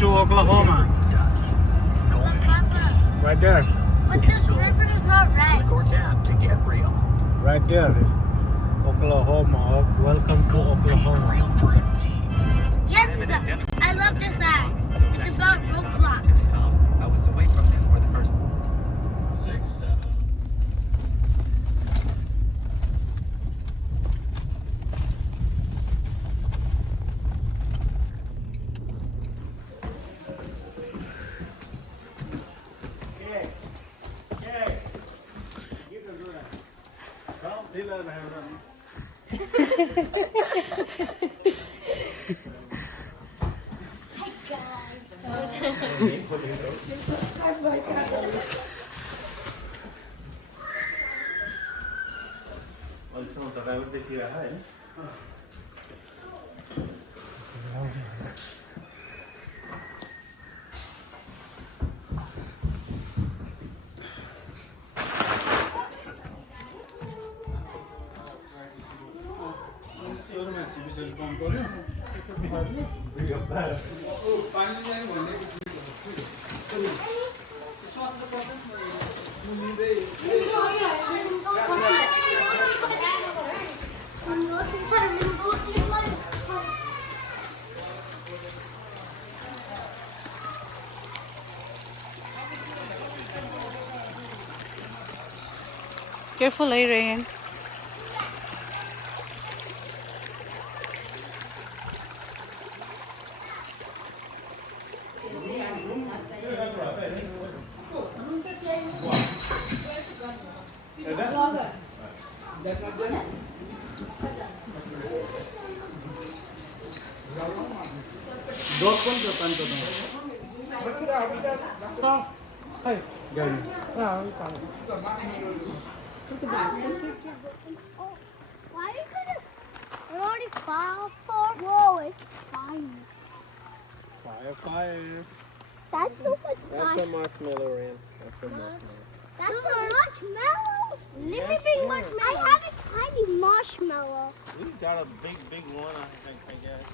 to Oklahoma. Right there. But this river is not red. Click or tap to get real. Right there. Oklahoma. Welcome to Oklahoma. Real Brew Tea. Yes, I love this ad. It's about Roblox. I was away from them for the first 6, 7. Careful, Ryan. Why you gonna? We're already far. Whoa, it's fire. Fire. That's so much That's fire. a marshmallow, Ryan. That's a marshmallow. That's a marshmallow. Let me big marshmallow. I have a tiny marshmallow. We've got a big one, I guess.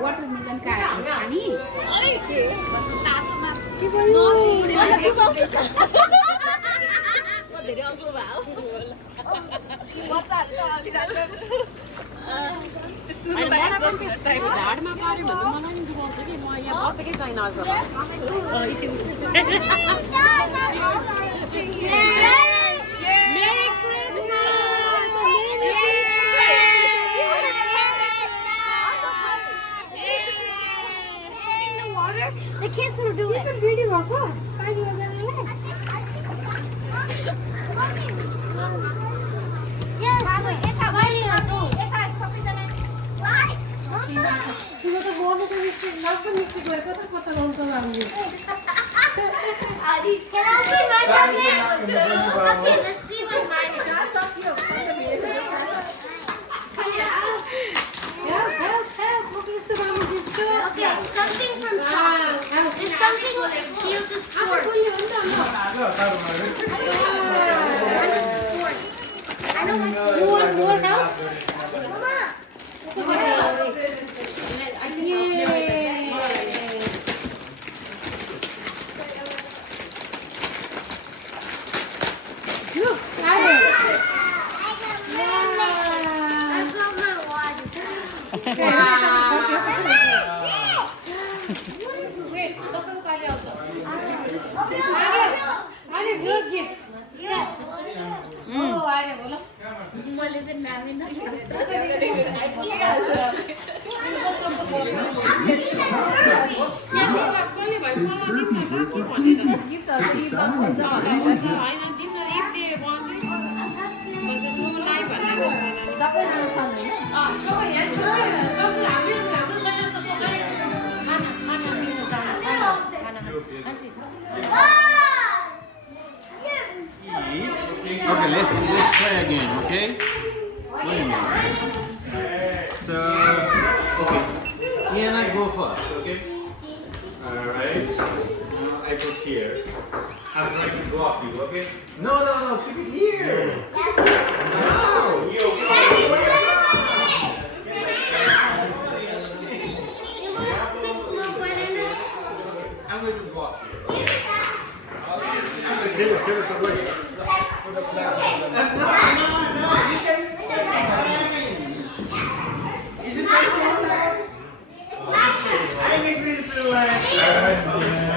Watermelon खाने झाडमा पार्यो भने मलाई नि दुखाउँछ कि म यहाँ बसेकै छैन अझ The kids will do it. Yes. Okay, let's see what mine is. Okay, something from chocolate. It's something filled with sport. I don't like You want more help? It's Derby versus Susie. If the salmon is Okay, let's try again, okay? Wait a minute. So, okay. Iana, go first, okay? Alright. Now I put here. I'm trying to go up you, okay? No, keep it here! No! I'm going to go up here. Give it away. I make this relax.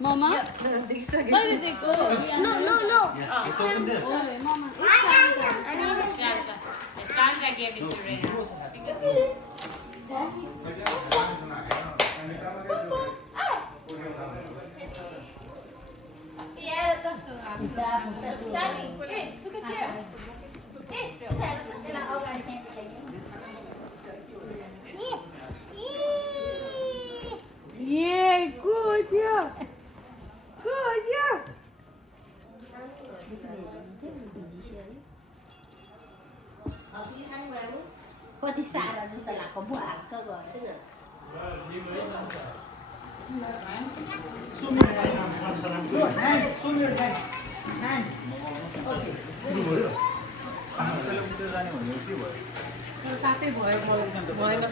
Mama? Why did they go? No. Let's open this. Yeah, good, yeah. Good, yeah. Qua thì xả ra thì là có bộ ảo cơ rồi. साथै भयो भएन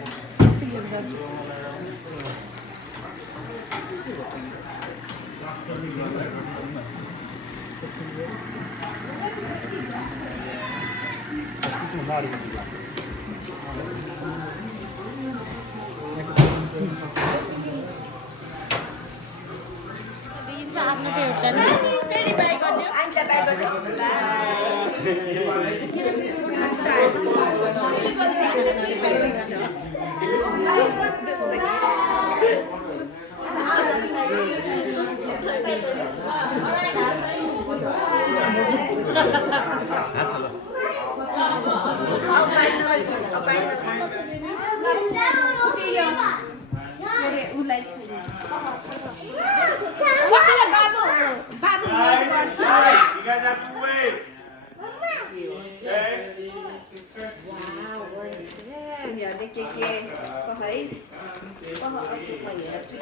You guys have to wait. Okay? Giờ đi kia có thấy có họ chụp hình là suy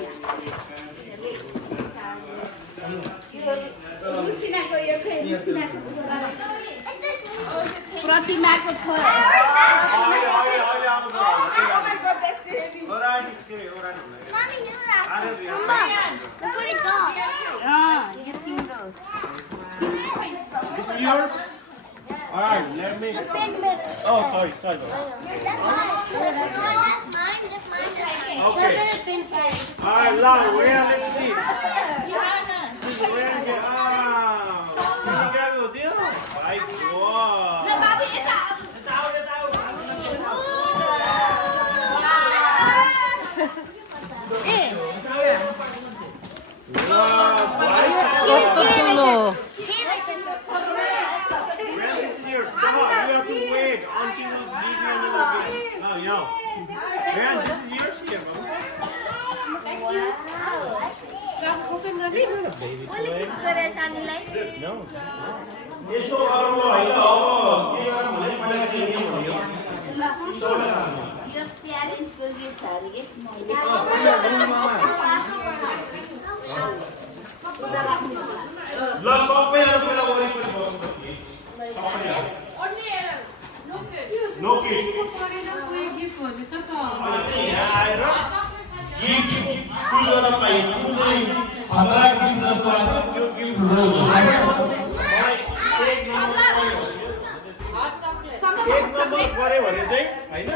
प्रतिमाको छोरा Mommy, you wrap. Look at it go. यो तिम्रो This is yours? Alright, let me. Oh, sorry. That's mine. That's mine. Okay. Alright, Lau, where? Let's see. This is where I get. You guys will deal? Right, wow. कस्तो ठुलो This is yours. Come on, you have to wait. yo. Man, this is your skin, bro. No. यसो गरौँ होइन अब के गर्नु भने पहिला के गर्नु भन्यो ल सबैजना पहिला वरिपरि बस्नु प्लिज नो किड्स यहाँ आएर गिफ्ट फुल गर्न पाइयो कुन चाहिँ 15 गिफ्ट जस्तो आएको छ त्यो गिफ्ट एक नम्बर गरे भने चाहिँ हैन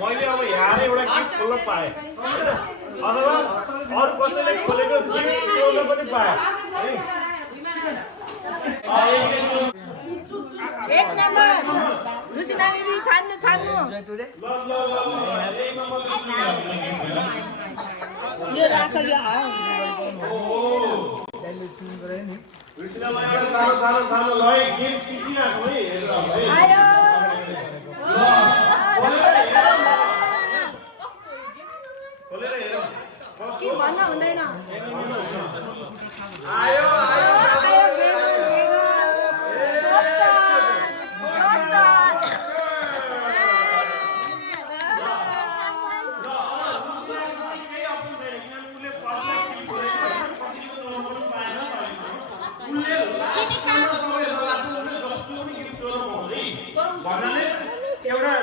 मैले अब यहाँ एउटा गिफ्ट खोल्न पाएँ हैन अथवा अरु कसैले खोलेको गिफ्ट खोल्न पनि पाए एक नम्बर रुसिना दिदी छान्नु छान्नु यो राख यो रुसिनालाई एउटा सानो ल गिफ्ट सिकिरहेको है आयो खोलेर हेरौँ के भन्न हुँदैन आयो एउटा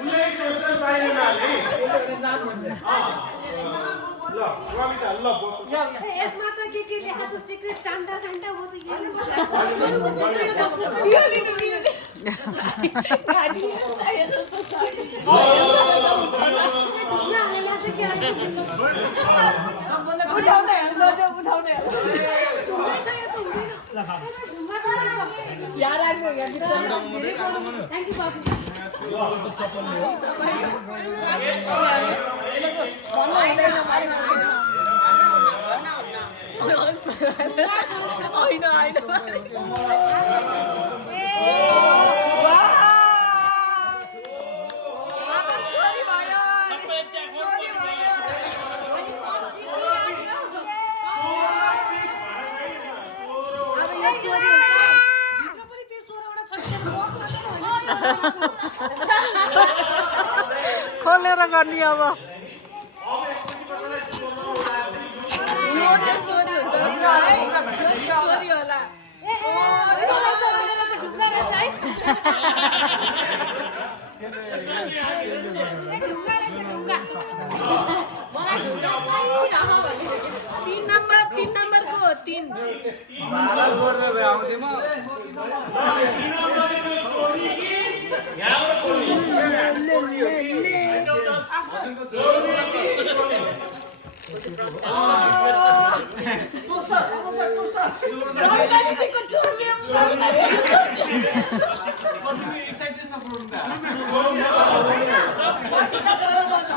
उनले क्वेसन पाएन हाले ल रमिता ल बस यसमा त के लेखा छ सिक्रेट सान्टा सान्टा हो त यो गाडी चाहियो जस्तो छ ढुङ्गाले लाछ के आएको उठाउने उठाउने ढुङ्गा चाहियो त हुँदैन ढुङ्गा याद आएको यहाँ धेरै गरम थ्यांक यू बाबु होइन खोलेर गर्ने अब चोरी हुन्छ चोरी होला ढुङ्गा रहेछ है ढुङ्गा रहेछ ढुङ्गा तीन नंबर को तीन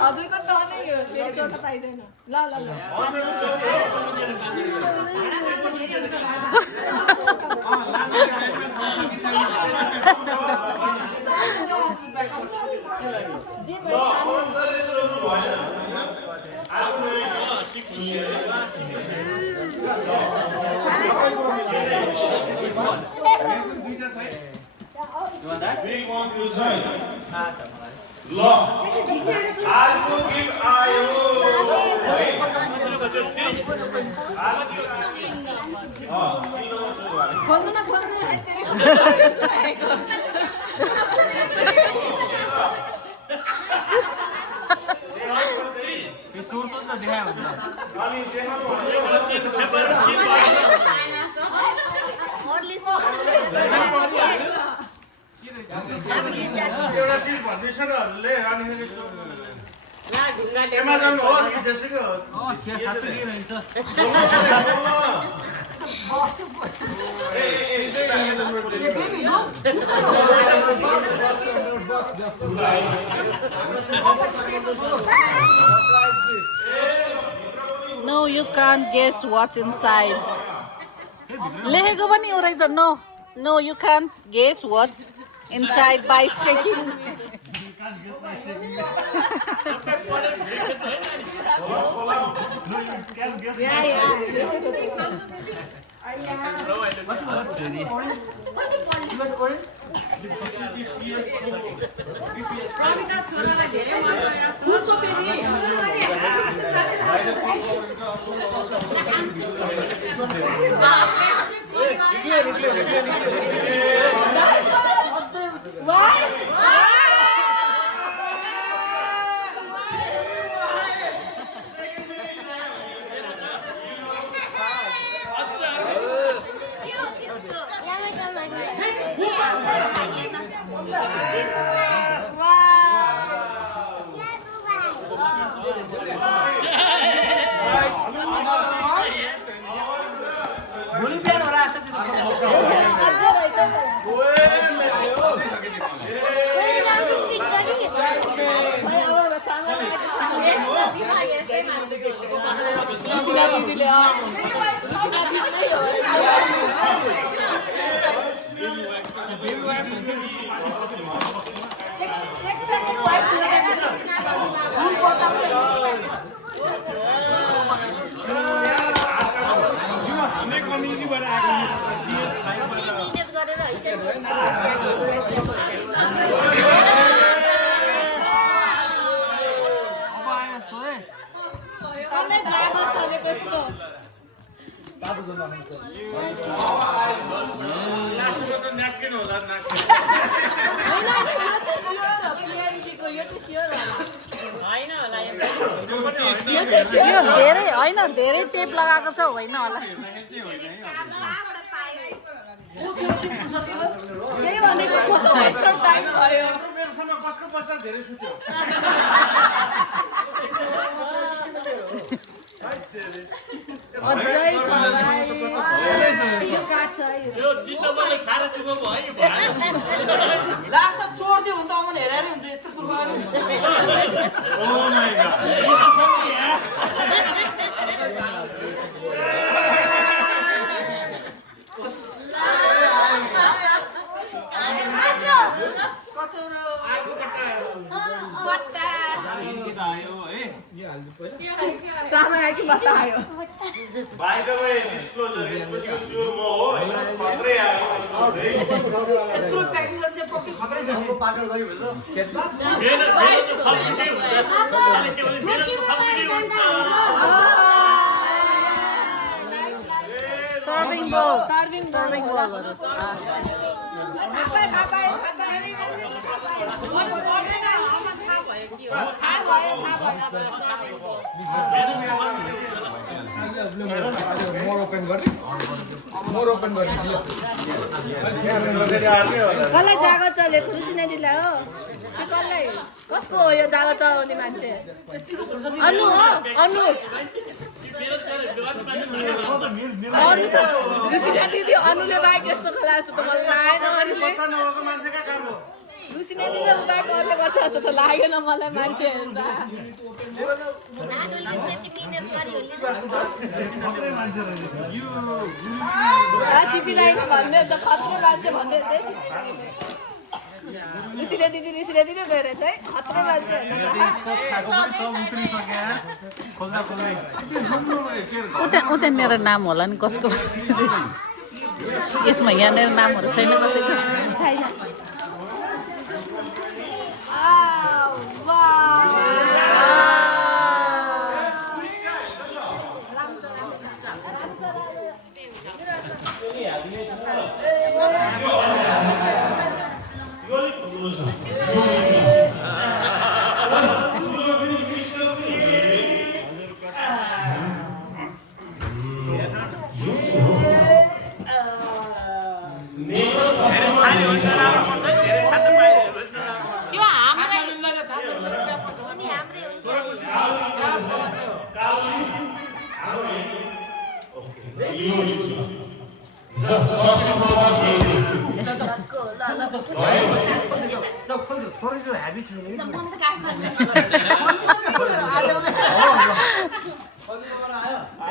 हजुरको टर्नै हो फेरि चोर्न पाइँदैन ल ल ल Big one to say. Lo. Algo give ayo. खोल्नु एउटा चिज भन्दैछ न ले अनि एमाजोन हो नि त्यसैको खासै दिइरहन्छ No, you can't guess what's inside. लेखेको पनि हो रहेछ no No, you can't guess what's inside by shaking. यो धेरै होइन धेरै टेप लगाएको छ होइन होला यही भनेको कस्तो टाइम भयो कसको बच्चा धेरै सुत्यो अझै छ भाइ यो काट्छ यो 3 नम्बरले सारा दुःख भयो यो लास्टमा छोड्दियो भने त अमन हेरेर हुन्छ यस्तो दुःख oh my god By the way, disclosure, यसपछि यो चोर म हो हैन खतरै आयो यत्रो प्याकिङ गर्छ पक्कै खतरै छ हाम्रो पार्टनर गयो भने मेरो त फल्किदै हुन्छ अनि के भने मेरो त फल्किदै हुन्छ सर्भिङ बोल सर्भिङ बोलहरु कसलाई जागर चलेको रुचिना दिदीलाई हो कि कसलाई कसको हो यो जागर चलाउने मान्छे अनु हो अनु अरू त रुचिना दिदी अनुले बाइक यस्तो खोला जस्तो त मलाई लागेन अरूले नभएको मान्छे का काम हो रुचिना दिदी बाइक अरूले गर्छ जस्तो त लागेन मलाई मान्छे हेर्दा सिपिलाई भन्ने त खत्रो मान्छे भन्ने रुचिना दिदी गएर चाहिँ खत्रो मान्छे उतानिर नाम होला नि कसको यसमा यहाँनिर नामहरू छैन कसैको छैन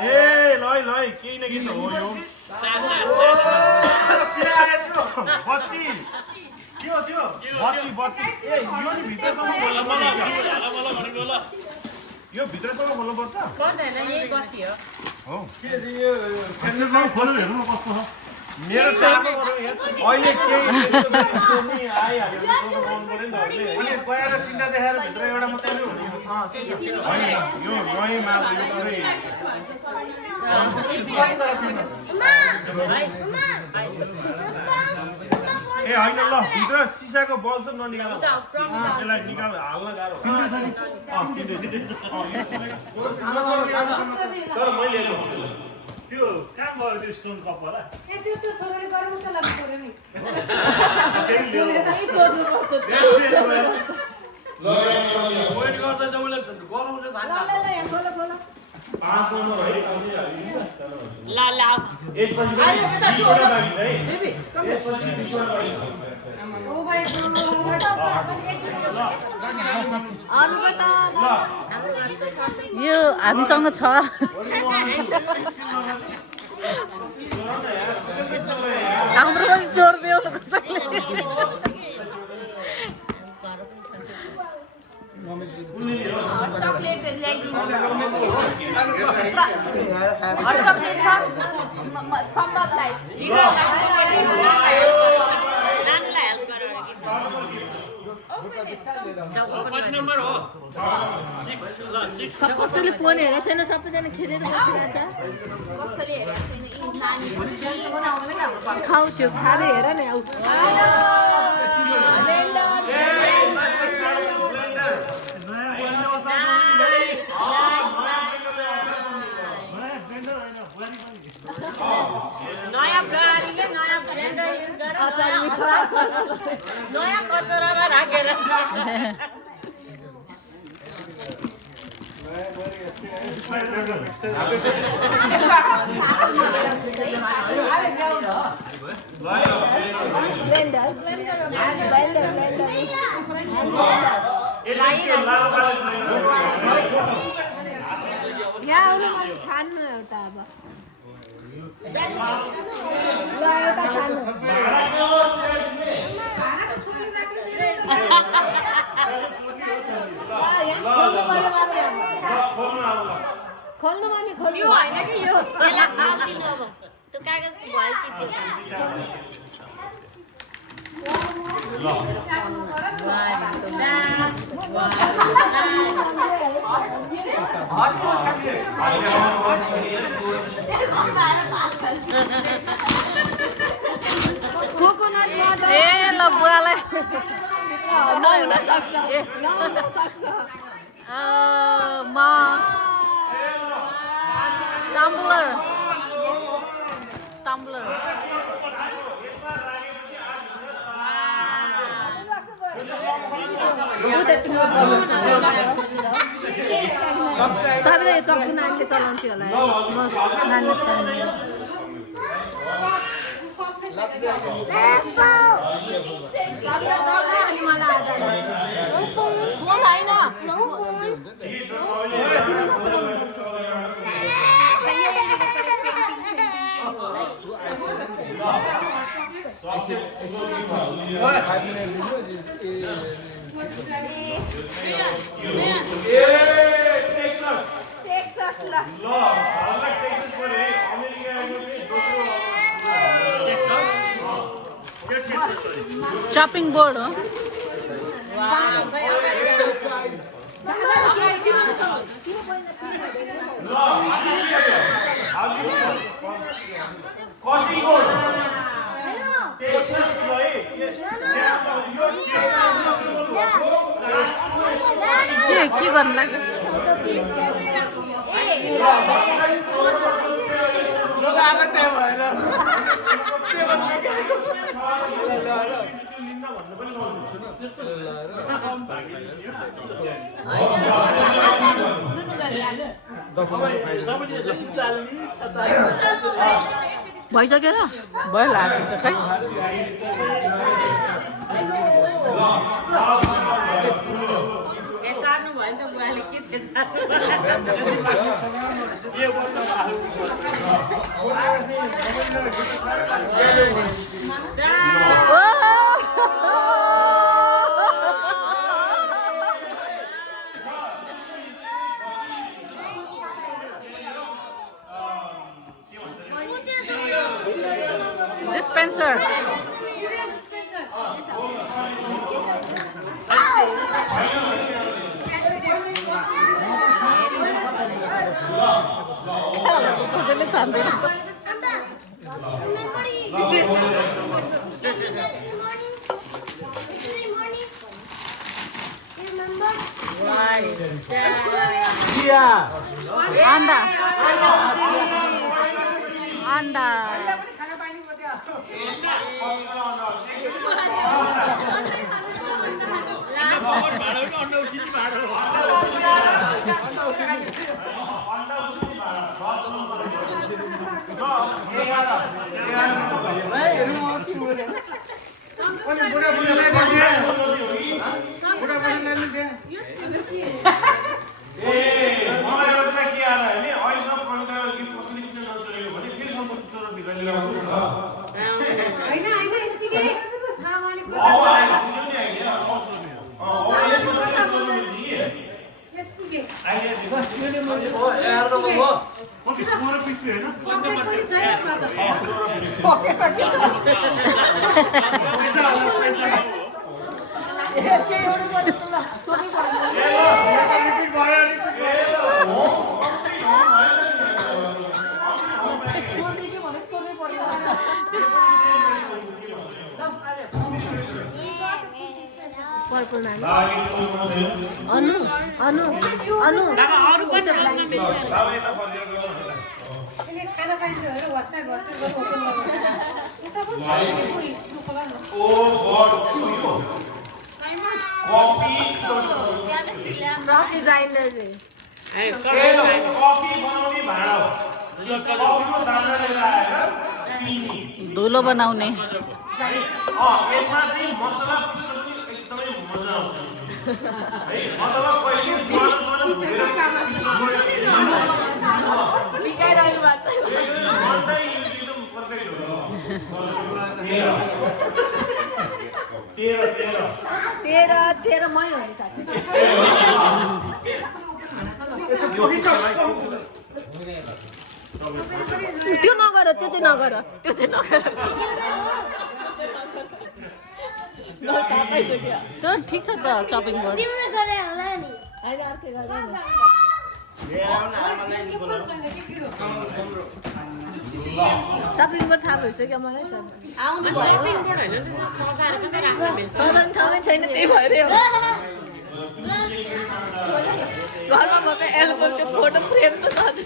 ए लय केही न केही त हो यो बत्ती त्यो बत्ती ए यो नि भित्रसम्म खोल्नु पर्छ यो भित्रसम्म खोल्नु पर्छ पर्दैन यही बत्ती हो हो के यो फ्याक्ट्रीमा खोलेर हेर्नु कस्तो छ मेरो चाको अहिले केही यस्तो नि आइहाल्यो भने खोल्नु पर्यो नि त अहिले गएर तिनटा देखाएर भित्र एउटा मात्रै नि हुने होइन यो नयाँ माल यो पुरै ए होइन ल भित्र सिसाको बल चाहिँ ननिकाल त्यसलाई निकाल हाल्न गाह्रो तर मैले त्यो कहाँ गयो त्यो स्टोन कप होला त्यो छोराले गरेर उता लाग्नु पर्यो नि वेट गर्छ जौले गराउँछ पाँच नम्बर है ल ल यसपछि 20 वटा बाँकी छ है यसपछि 20 वटा बाँकी छ यो हामीसँग छ हाम्रो पनि जोड दिउनु कसैले चकलेट चकलेट छ सम्भवलाई नानुलाई हेल्प गर नम्बर हो कसैले फोन हेरेको छैन सबैजना खेलेर बसिरहेछ कसैले हेरेको छैन यी नानी खाऊ त्यो खाएर हेर न नयाँ गाडीले नयाँ ब्लेन्डर युज गरेर नयाँ कचरामा राखेर यहाँ आउनु मैले खानु एउटा अब ल एउटा खानु खोल्नु भने खोल्नु यो होइन कि यो त्यसलाई फाल्दिनु अब त्यो कागजको भएपछि कोकोनट वाटर ए ल बुवालाई नहुन सक्छ नहुन सक्छ मा टम्बलर सबैले चक्कु नानीले चलाउँथ्यो होला चपिङ बोर्ड हो के गर्नु लाग्यो भइसक्यो र भयो लाग्यो त खै सार्नु भयो नि त बुवाले के Dispenser. कसैले खाँदैन त Anda. Anda. धुलो बनाउने यसमा चाहिँ मसला पिस्नु एकदमै मजा आउँछ है अथवा पहिले बिगाइरहनु भएको छ 13 मै हो नि साथी त्यो नगर त्यो चाहिँ नगर त्यो चाहिँ नगर त्यो ठिक छ त चपिङ बोर्ड तिमीले गरे होला नि हैन अर्कै गर्दैन चपिङ बोर्ड थाहा भइसक्यो मलाई त आउनु भयो हैन सजाएर पनि राख्नु सदन ठाउँमै छैन त्यही भएर घरमा भएको एल्बम त्यो फोटो फ्रेम त सज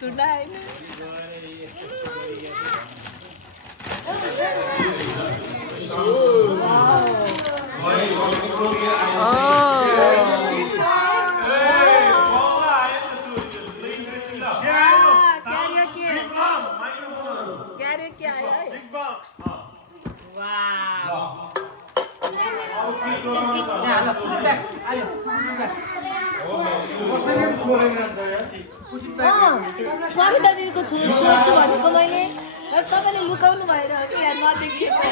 सुन्दा हैन सविता दिदीको छोड्छु भनेको मैले तपाईँले लुकाउनु भएर हो कि यहाँ नदेखिएको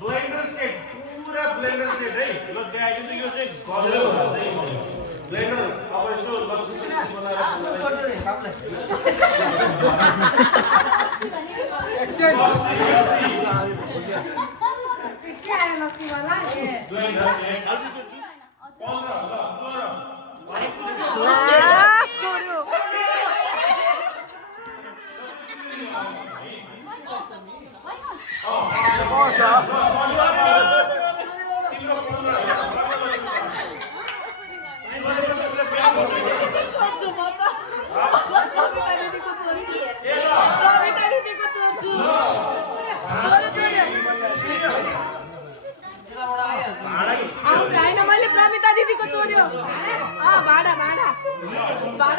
ब्लेन्डर सेट पुरा ब्लेन्डर सेट है ल त्यहाँ यो चाहिँ गजल ब्लेन्डर अब यसो लस्सी बनाएर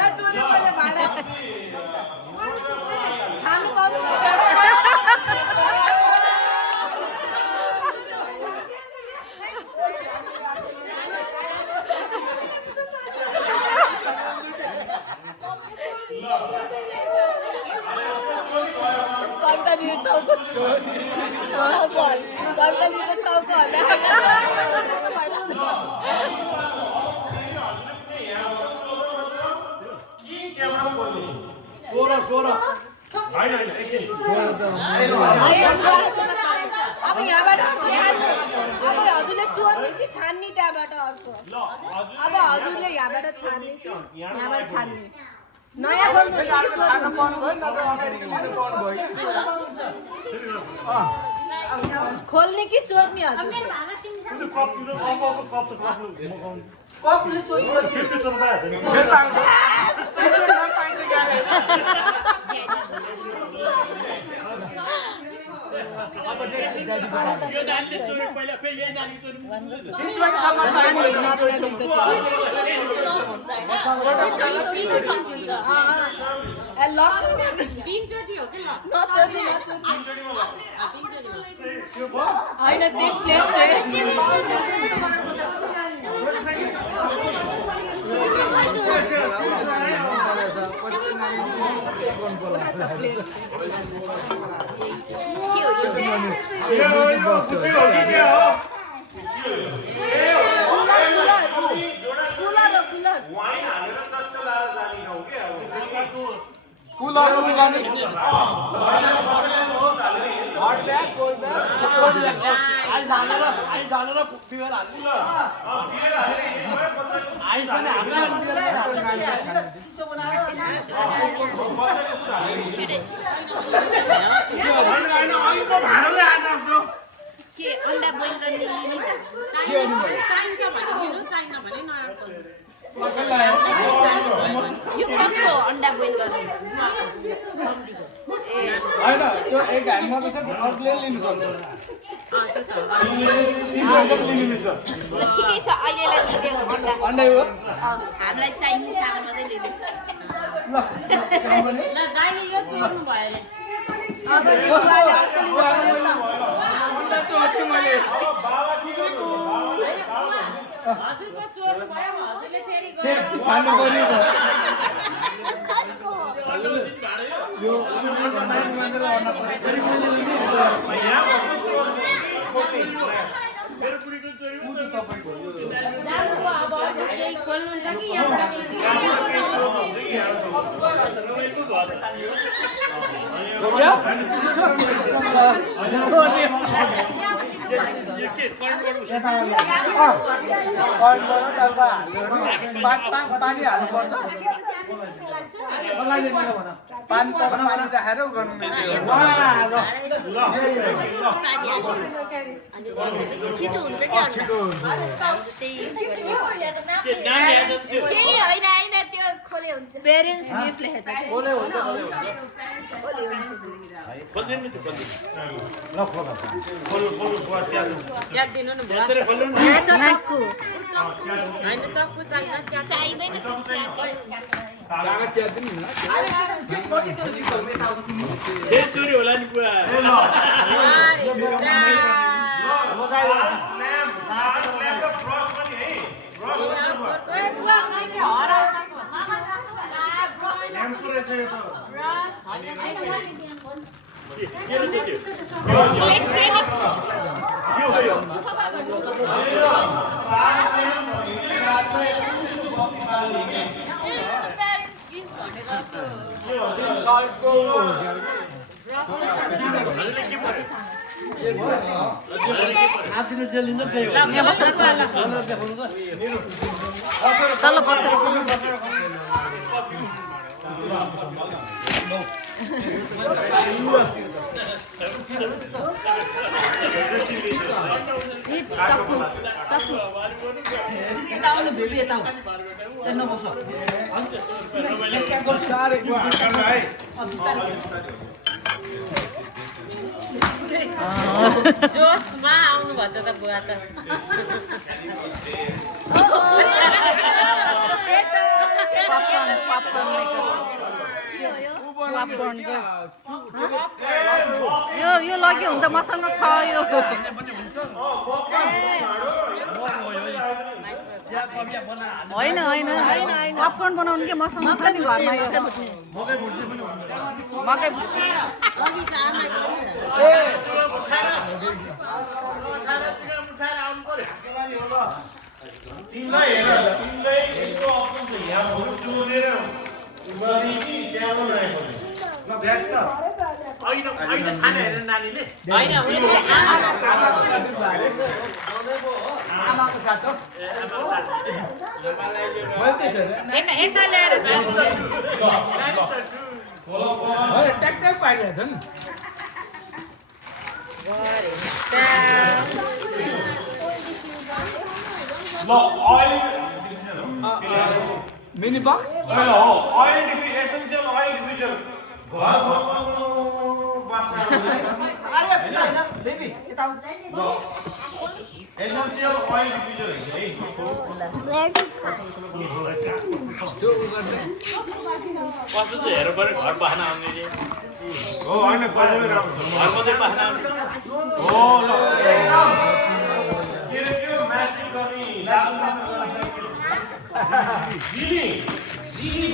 भाडा चोर्यो मैले भाडा खानु पाउनु टाउको अब यहाँबाट अर्को छान्नु अब हजुरले चोर्ने कि छान्ने त्यहाँबाट अर्को अब हजुरले यहाँबाट छान्ने यहाँबाट छान्ने नयाँ खोल्ने कि चोर्ने हजुर के अंडा बोइल गर्ने यो कसको अंडा बोइल गर्ने हैन त्यो एक ह्यान्डमा त छ अर्कोले लिनु सक्छ ठिकै छ अहिलेलाई लिदेऊ अंडा अंडा हो हामीलाई चाइनिज सामान मात्रै लिनु ल दाइले यो चोर्नु भयो रे अब यो बुवाले अर्को लिनु पर्यो त अंडा चोर्छु मैले हजुरको चोर्नु भयो हजुरले फेरि खानु पर्यो त यो खोल्नुहुन्छ कि यहाँबाट पानी हाल्नुपर्छ पानी राखेर गर्नु छिटो हुन्छ कि केही होइन होइन त्यो खोले हुन्छ पेरेन्ट्स गिफ्ट लेखेको दिनु न होइन चक्कु चाहिँदैन होला नि पुरा जोसमा आउनु भन्छ त बुवा त पपकर्न पपकर्नको यो लगी हुन्छ मसँग छ यो होइन होइन पपकर्न बनाउनु के मसँग छ नि घरमा यो मकै तिमीलाई हेर तिमीलाई यस्तो अप्सन छ यहाँ भोट जोडेर उमारी कि त्यहाँ बनाएको ल भ्यास त अहिले खाना हेरेर नानीले होइन आमाको साथ हो यता ल्याएर ट्याक्कै पाइरहेछ नि ल oil mini box oil essential oil diffuser essential oil diffuser है कस्तो चाहिँ हेर पऱ्यो घर बस्न आउने हो होइन गजबै राम्रो छ घरमा चाहिँ बस्न आउने हो ल एकदम त्यो म्याचिङ गर्ने लागु जिनी जिनी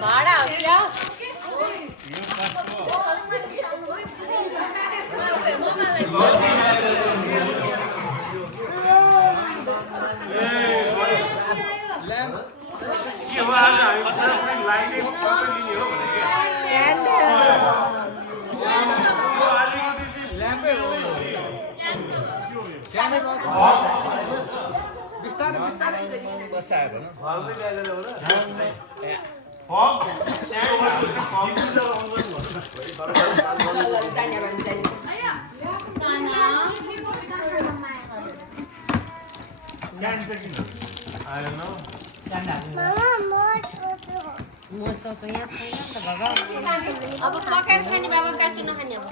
भाडा हो क्या के हो आज हामी लाइनै कतै लिने हो ल्याम्पै हो बिस्तारै बिस्तारै बसायो भन घरमै ल्याएर ल्याउ न फग अब पकाएर खाने बाबा काँचो नखाने अब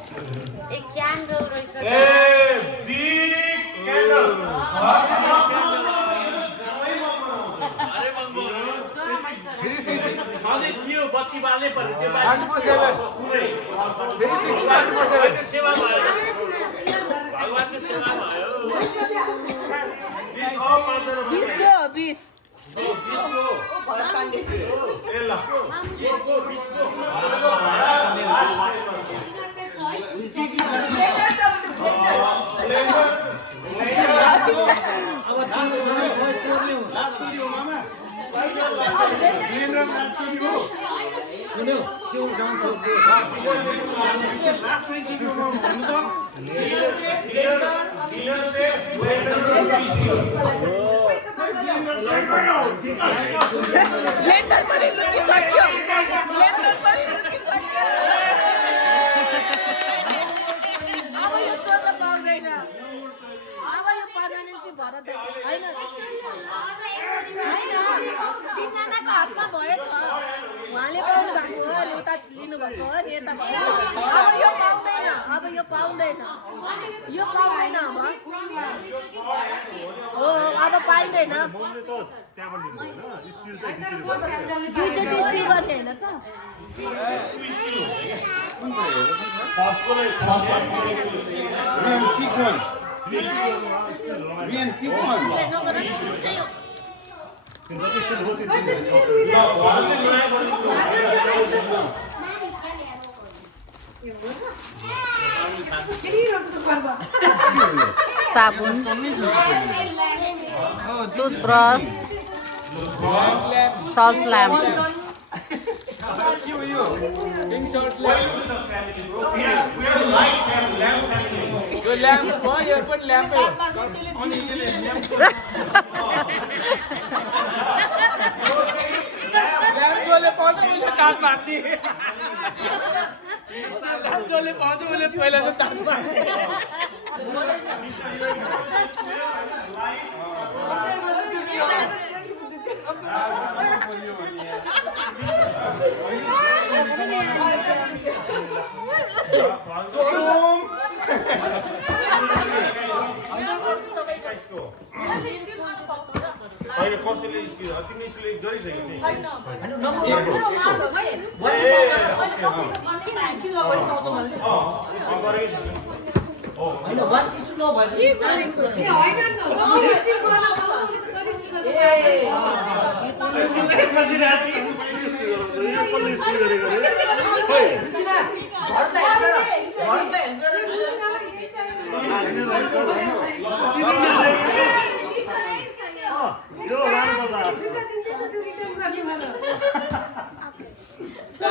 एक क्यान्डल रहेछ ए बिग क्यान्डल सधैँ त्यो बत्ती बाल्नै पर्यो त्यो सेवा भयो भगवानको सेवा भयो 20 ब्लेन्डर पनि सुकिसक्यो अब यो चोर्न पाउँदैन अब यो पर्मानेन्टली भएर त होइन तिनजनाको हातमा भयो त उहाँले पाउनु भएको हो अनि उता लिनुभएको हो नि यता अब यो पाउँदैन अब यो पाउँदैन हो अब पाइँदैन दुईचोटि स्टिल गर्ने होइन त साबुन टुथब्रस सल्ट ल्याम्प यो ल्याम्प भयो यो पनि ल्याम्पै हो ल्याम्प जसले पाउँछ उसले दाँत भाँच्ने ल्याम्प जसले पाउँछ उसले पहिला चाहिँ दाँत भाँच्ने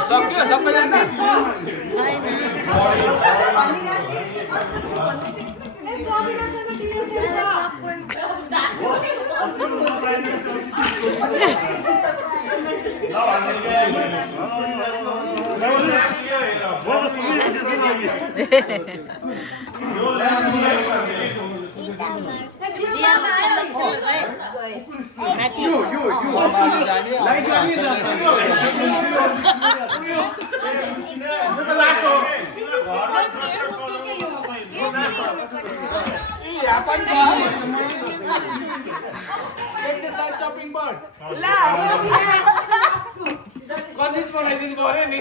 सक्यो सबैजना चपिङ बोर्ड कन्फ्युज बनाइदिनु पर्यो नि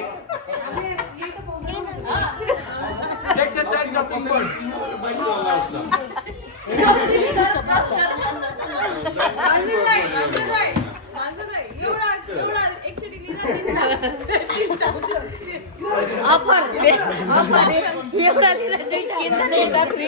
एक्सरसाइज चपिङ बोर्ड अफर एउटा लिँदा दुईटा किन्दा एउटा free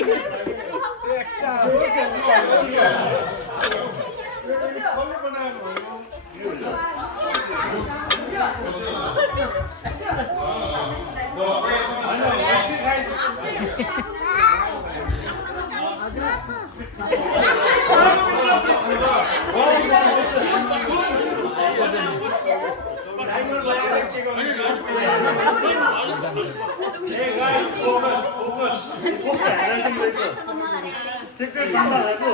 Secret Santa itu.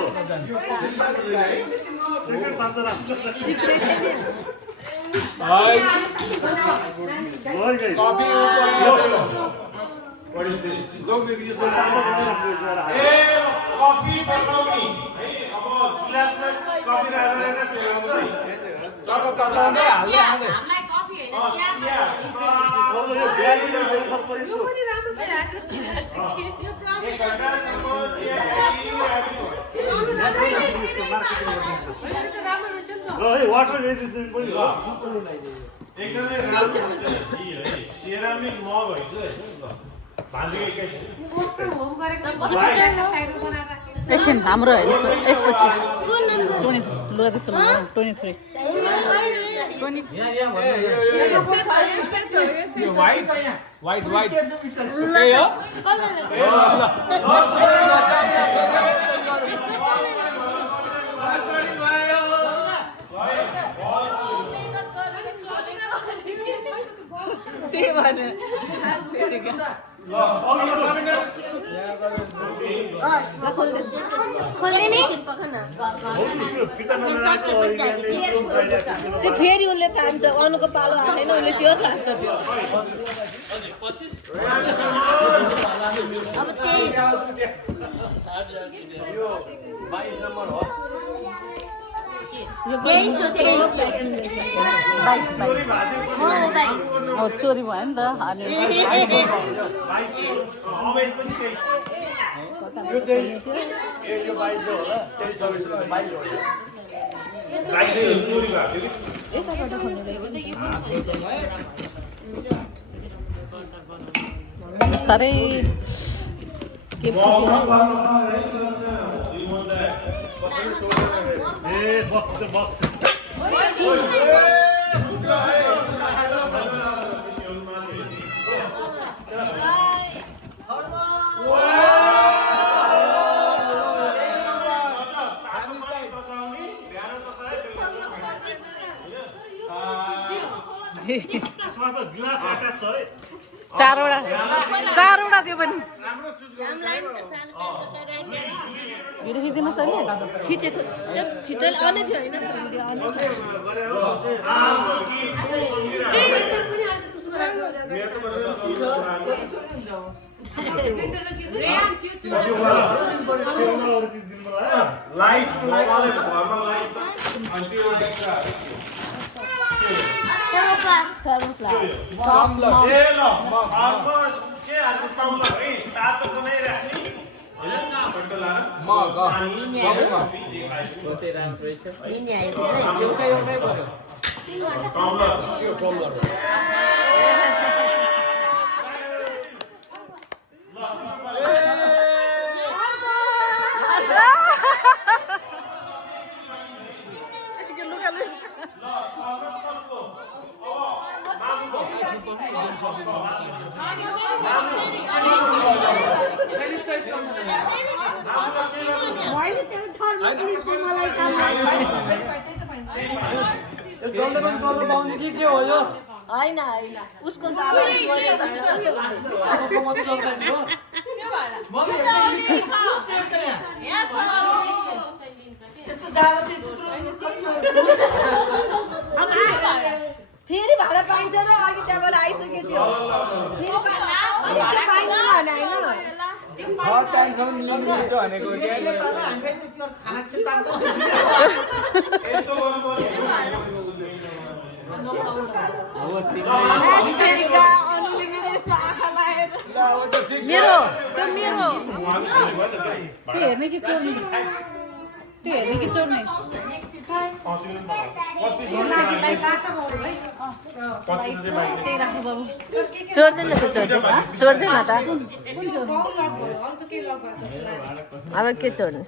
Secret Santa. Hi. Copy. What is this? Go maybe you Hey, coffee for me. Hey, अब glass में coffee रहने देना चाहिए. चलो तताउने हाल्दै हाल्दै हामीलाई कफी हैन चिया यो पनि राम्रो छ यार यो प्रब्लम वाटर रेजिस्टेन्ट पनि हो एकदमै राम्रो हुन्छ सेरामिक मग हैछ हैन भान्जे एकैछिन होम गरेको साइडमा बनाएर एकछिन हाम्रो होइन यसपछि 23 यो व्हाइट व्हाइट ए हो त्यही भने त्यो फेरि उसले तान्छ अनुको पालो हालेन उसले त्यो तान्छ त्यो अब 22 चोरी भयो नि त अब यसपछि 23 यो 22 होला 23 24 22 होला चोरी भएको बिस्तारै box the box. यसमा त ग्लास अट्याच छ है चारवटा त्यो पनि भिडियो खिचिनुहोस् अहिले खिचेको छिटो अन्य थियो लाइट मोबाइल घरमा लाइट अनि त्यो एक्स्ट्रा Thermoflask. ए ल अर्को के हाल्नु टम्लर है तातो बनाइराख्ने हैन फोटो लाएर मग कतै राम्रो रहेछ Ini air. एउटै भयो होइन होइन उसको सामान फेरि भाडा पाइन्छ र अघि त्यहाँबाट आइसकेको थियो फेरि भाडा पाइन्छ भने होइन थर्ड टाइमसम्म मिल्छ भनेको मेरो त्यो मेरो त्यो हेर्ने कि चोर्ने त्यो हेर्ने कि चोर्ने चोर्दैन त चोर्दैन त अब के चोर्ने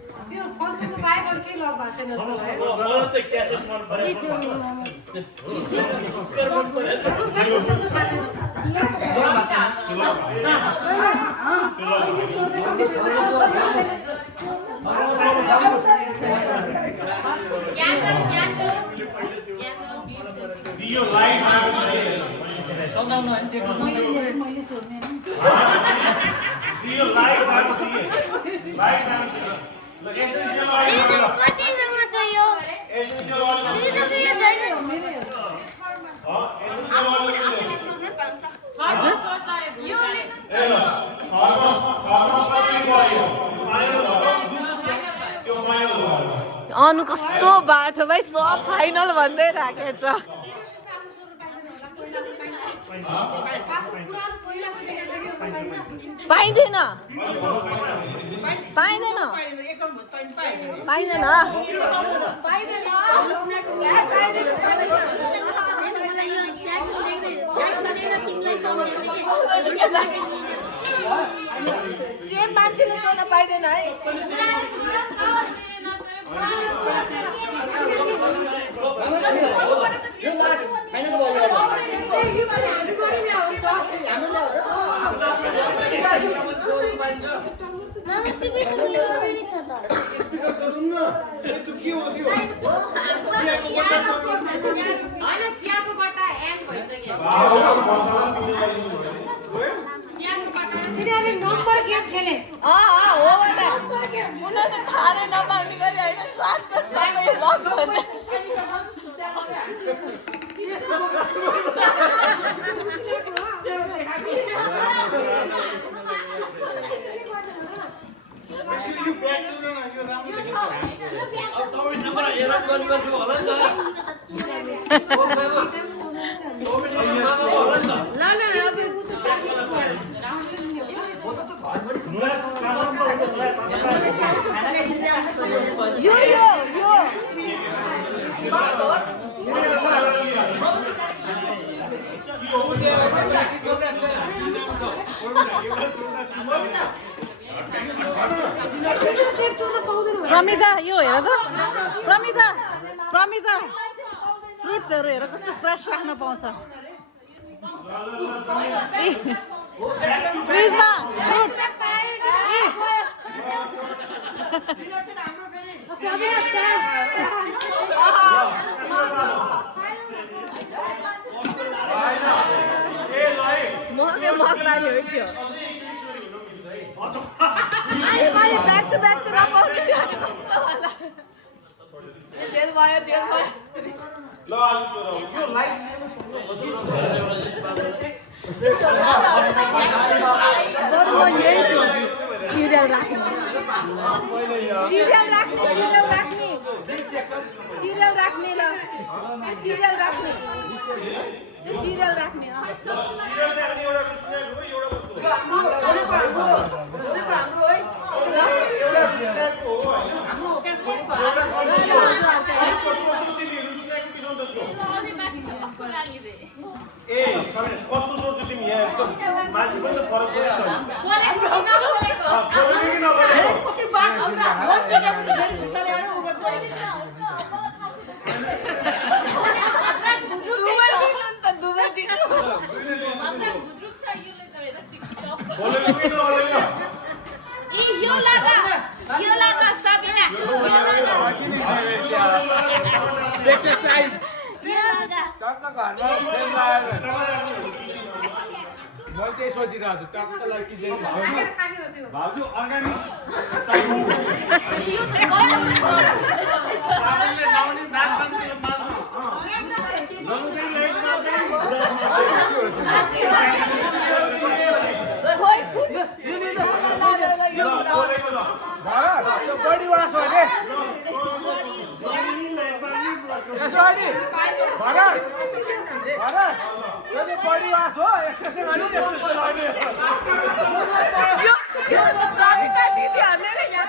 यो लाइट सजाउन अनि देख्नु यो लाइट आएको छ कि लाइट आएको छ ल एसेन्शियल ऑयल कतिसँग चाहियो एसेन्शियल ऑयल तिमीसँग यो छैन एसेन्शियल ऑयल यो ए ल फार्मस पनि भयो फाइनल यो फाइनल भयो अनु कस्तो बाटो भाइ सब फाइनल भन्दै राखेछ पाइँदैन पाइँदैन पाइँदैन सेम मान्छेले चोर्न पाइँदैन है मामा तिमीसँग यो पनि छ त होइन चियाको बट्टा एन्ड भइसक्यो तिनीहरूले नम्बर गेम खेले हो भने उनीहरूले थाहा नै नपाउने गरी होइन स्वाट सबै लक गर्ने प्रमिता यो हेर त प्रमिता प्रमिता फ्रुट्सहरू हेर कस्तो फ्रेस राख्न पाउँछ फ्रिजमा फ्रुट्स मग लाग्यो है त्यो मैले ब्याक टु ब्याक त नपाउने कस्तो होला जेल भयो ल अलि चोर यो लाइट बरु म यही छु सिरियल राख्ने सिरियल राख्ने सिरियल राख्ने ल सिरियल राख्ने त्यो सिरियल राख्ने कस्तो सोच्छु तिमी यहाँ एकदम मान्छे पनि त फरक पऱ्यो यो लगा सबिना एक्सरसाइज टक्क घरमा फ्रेम लगाएर मैले त्यही सोचिरहेको छु टक्क लड्की चाहिँ भाउजू अर्ग्यानिक बडी वास हो अरे यसो अनि भरत यो त बडी वास हो एक्सरसाइज गर्नु त्यस्तो लड्ने यो प्रमिता दिदीहरूले नि यहाँ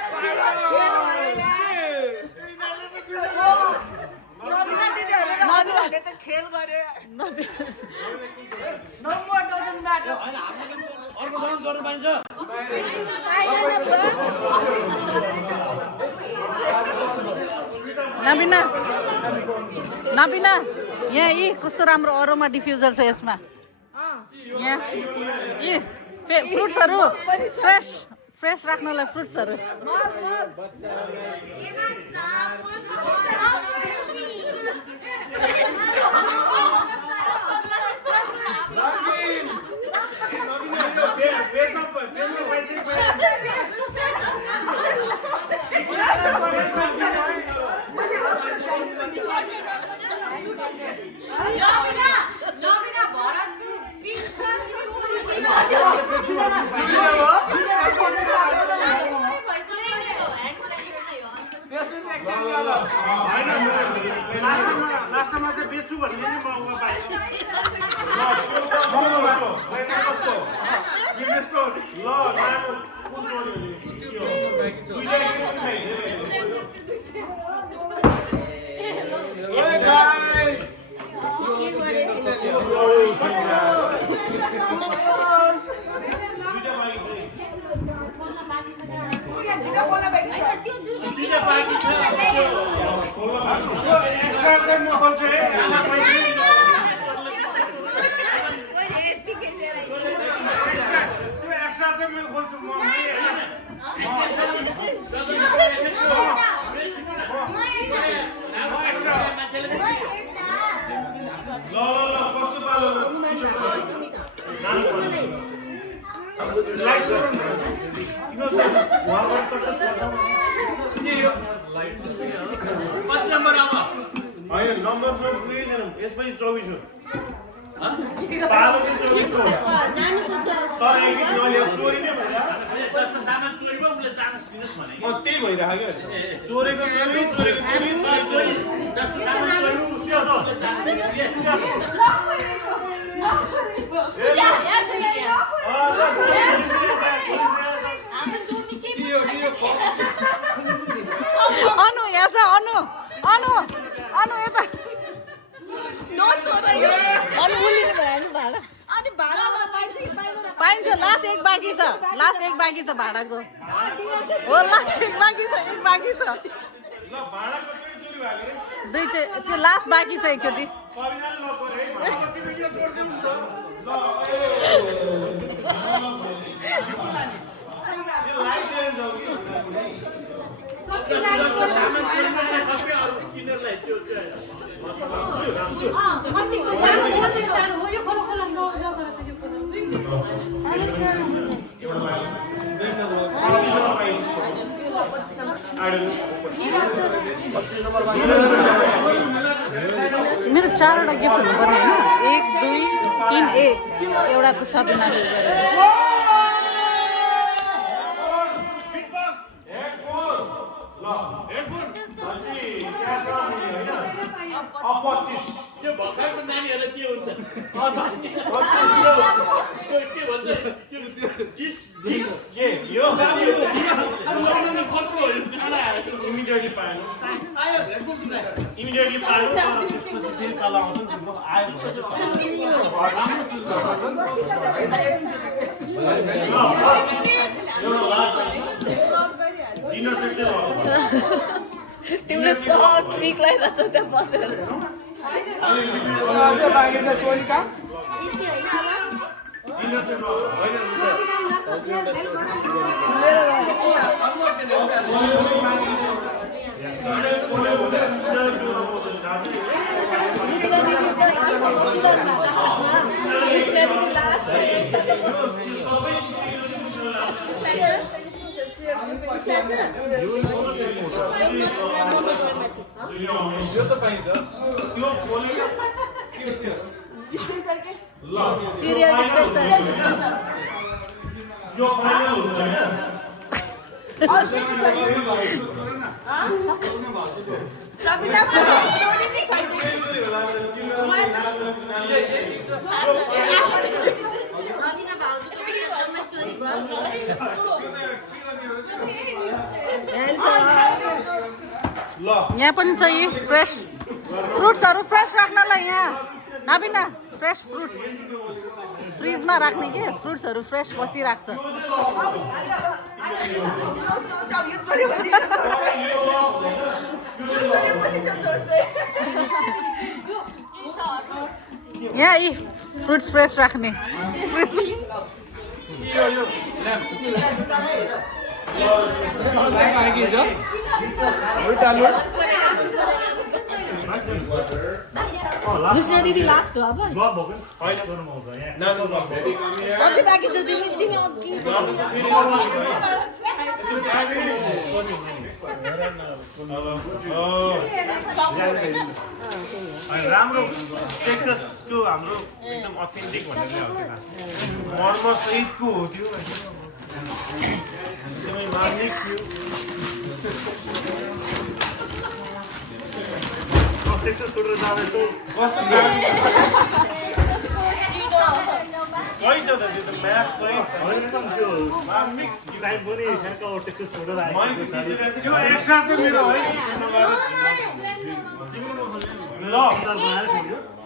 प्रमिता दिदीहरूले त खेल गरे नम्बर डजन्ट म्याटर अर्को बनाउनु जरुर पाइन्छ नबिना नबिना यहाँ यी कस्तो राम्रो अरोमा डिफ्युजर छ यसमा यहाँ यी फ्रुट्सहरू फ्रेस राख्नलाई फ्रुट्सहरू लास्टमा चाहिँ बेच्छु भन्ने नि म उहाँ पाएँ नम्बर यसपछि 24 हो पालो चाहिँ 24 हो तर एक चोरी नै भयो त्यही भइरहेको चोरेको अनु यहाँ छ अनु अनु अनु यता अनु उलिनु भयो नि भाडा अनि भाडामा पाइन्छ लास्ट एक बाँकी छ भाडाको हो लास्ट एक बाँकी छ दुई चाहिँ त्यो लास्ट बाँकी छ एकचोटि मेरो 4वटा गिफ्ट हुनु पर्ने होइन 1 2 3 1 एउटा त सबिनाले गरेर ल 25 त्यो भर्खरको नानीहरूलाई के हुन्छ 25 के भन्छ के यो इमिडिएटली पाएन इमिडिएटली पायो तर त्यसपछि फेरि तल आउँछ नि तिम्रो आयो भने डिनर सेट चाहिँ तिमीले सब ट्रिक लगाइरहेछ त्यहाँ बसेर अझै बाँकी छ चोरी काम डिनर सेट यो त पाइन्छ त्यो खोले सिरियल डिस्पेन्सर यो फाइनल हुन्छ हैन सबिता चोरी नै छैन यहाँ पनि छ यी फ्रेस फ्रुट्सहरू फ्रेस राख्नलाई यहाँ नबिना फ्रेस फ्रुट्स फ्रिजमा राख्ने के फ्रुट्सहरू फ्रेस बसिरहेको छ यहाँ यी फ्रुट्स फ्रेस राख्ने बाँकी छ उल्टा लुट कृष्ण दिदी लास्ट हो अब जति बाँकी छ तिमी राम्रो टेक्सासको हाम्रो एकदम अथेन्टिक भनेर मर्म सहितको हो त्यो एकदमै मार्मिक थियो टेक्सास छोडेर जाँदैछौ कस्तो सही छ त त्यो त म्याप सही त्यो मार्मिक टाइम पनि ठ्याक्क टेक्सास छोडेर आएको त्यो एक्स्ट्रा चाहिँ मेरो है ल